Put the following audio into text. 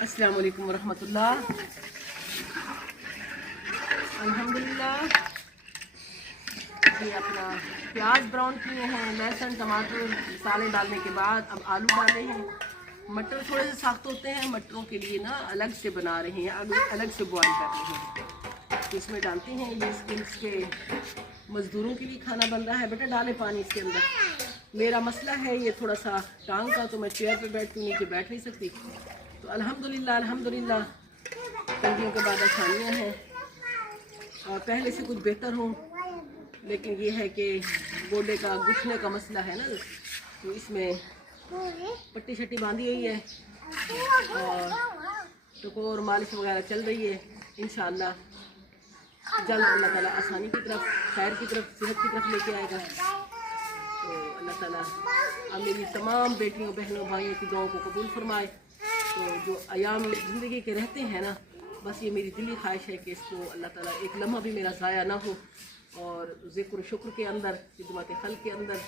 अस्सलाम वालेकुम वरहमतुल्लाह। अल्हम्दुलिल्लाह ये अपना प्याज ब्राउन किए हैं, लहसुन टमाटर मसाले डालने के बाद अब आलू डाले हैं। मटर थोड़े से सख्त होते हैं, मटरों के लिए ना अलग से बना रहे हैं, अलग से बॉईल कर रहे हैं। तो इसमें डालते हैं, ये इसके मज़दूरों के लिए खाना बन रहा है। बेटा डालें पानी इसके अंदर। मेरा मसला है ये थोड़ा सा टांग का, तो मैं चेयर पे बैठती हूँ, नीचे बैठ नहीं सकती। तो अल्हम्दुलिल्लाह तंगियों के बाद आसानियाँ हैं और पहले से कुछ बेहतर हूँ। लेकिन ये है कि गोडे का घुटने का मसला है ना, तो इसमें पट्टी शट्टी बांधी हुई है और टकोर मालिश वगैरह चल रही है। इंशाअल्लाह जल्द अल्लाह ताला आसानी की तरफ, खैर की तरफ, सेहत की तरफ लेके आएगा। तो अल्लाह ताला अब मेरी तमाम बेटियों बहनों भाइयों की दुआओं को कबूल फरमाए। तो जो अयाम ज़िंदगी के रहते हैं ना, बस ये मेरी दिली ख्वाहिश है कि इसको अल्लाह ताला एक लम्हा भी मेरा ज़ाया ना हो और ज़िक्र शुक्र के अंदर, खिदमत खल्क़ के अंदर